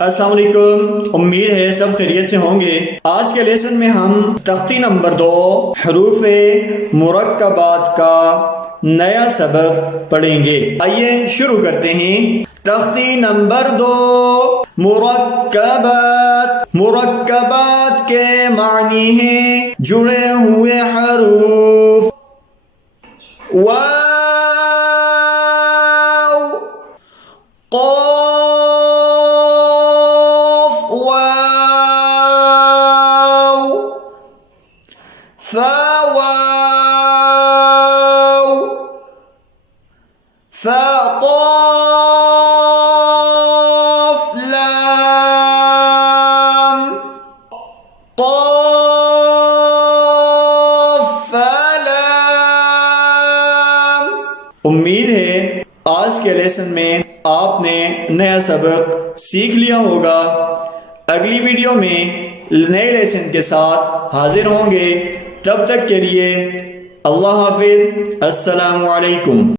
السلام علیکم، امید ہے سب خیریت سے ہوں گے۔ آج کے لیسن میں ہم تختی نمبر 2 حروف مرکبات کا نیا سبق پڑھیں گے۔ آئیے شروع کرتے ہیں۔ تختی نمبر 2 مرکبات۔ مرکبات کے معنی ہیں جڑے ہوئے حروف۔ واو، قاف، ثا، واو، ثا، قاف، لام، قاف، لام۔ امید ہے آج کے لیسن میں آپ نے نیا سبق سیکھ لیا ہوگا۔ اگلی ویڈیو میں نئے لیسن کے ساتھ حاضر ہوں گے۔ تب تک کے لیے اللہ حافظ، السلام علیکم۔